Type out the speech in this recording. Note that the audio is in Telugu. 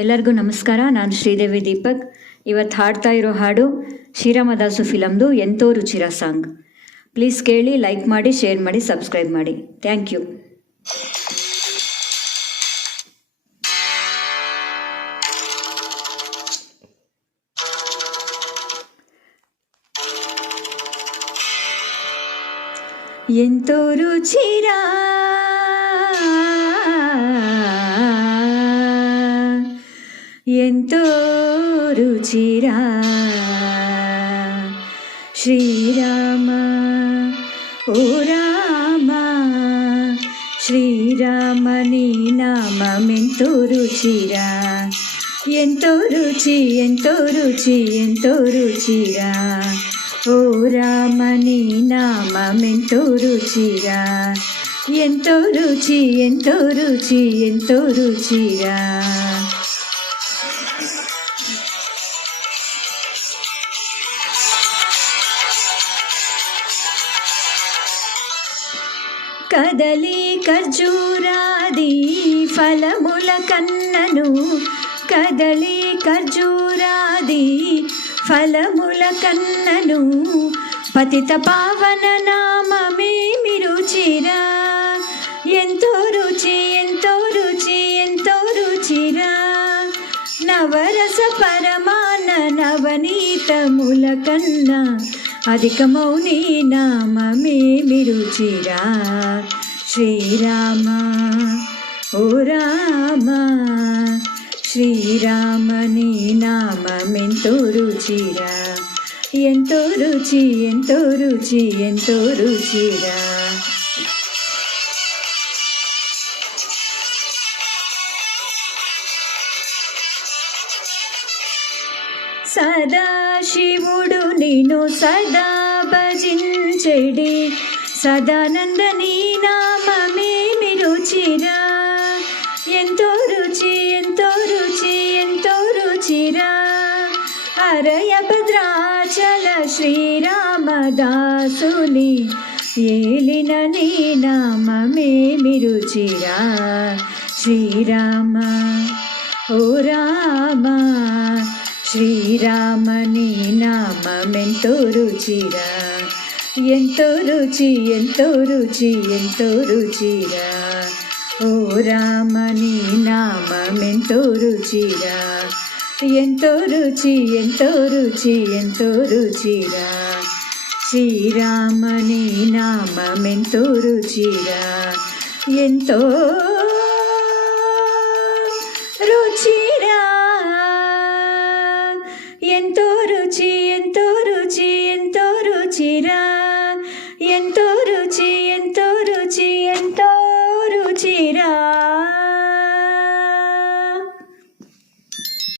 ಎಲ್ಲರಿಗೂ ನಮಸ್ಕಾರ. ನಾನು ಶ್ರೀದೇವಿ ದೀಪಕ್. ಇವತ್ತು ಹಾಡ್ತಾ ಇರೋ ಹಾಡು ಶ್ರೀರಾಮದಾಸು ಫಿಲಮ್ದು ಎಂತೋ ರುಚಿರ ಸಾಂಗ್. ಪ್ಲೀಸ್ ಕೇಳಿ, ಲೈಕ್ ಮಾಡಿ, ಶೇರ್ ಮಾಡಿ, ಸಬ್ಸ್ಕ್ರೈಬ್ ಮಾಡಿ. Thank you. ఎంతో రుచిరా ఎంతో రుచిరా శ్రీరామ ఓ రామ శ్రీరామ నీ నామమెంతో రుచిరా ఎంతో రుచి ఎంతో రుచి ఎంతో రుచిరా ఓ రామ నీ నామమెంతో రుచిరా ఎంతో రుచి ఎంతో రుచి ఎంతో రుచిరా. కదలి ఖర్జూరాది ఫలముల కన్నను కదలి ఖర్జూరాది ఫలముల కన్నను పతిత పావన నామమేమి రుచిరా ఎంతో రుచి ఎంతో రుచి ఎంతో రుచిరా నవరస పరమాన నవనీతముల కన్నా అధికమౌ నీ నామమేమి రుచిరా శ్రీరామ ఓ రామ శ్రీరామ నీ నామమెంతో రుచిరా ఎంతో రుచి ఎంతో రుచి ఎంతో రుచిరా. సదాశివుడు నిన్ను సదా భజించెడి సదానంద నీ నామమేమి రుచిరా ఎంతో రుచి ఎంతో రుచి ఎంతో రుచిరా అరయ భద్రాచల శ్రీరామదాసుని ఏలిన నీ నామమేమి రుచిరా శ్రీరామ ఓ రామ శ్రీరామ నీ నామమెంతో రుచిరా ఎంతో రుచి ఎంతో రుచి ఎంతో రుచిరా ఓ రామ నీ నామమెంతో రుచిరా ఎంతో రుచి ఎంతో రుచి ఎంతో రుచిరా శ్రీరామ నీ నామమెంతో రుచిరా ఎంతో రుచి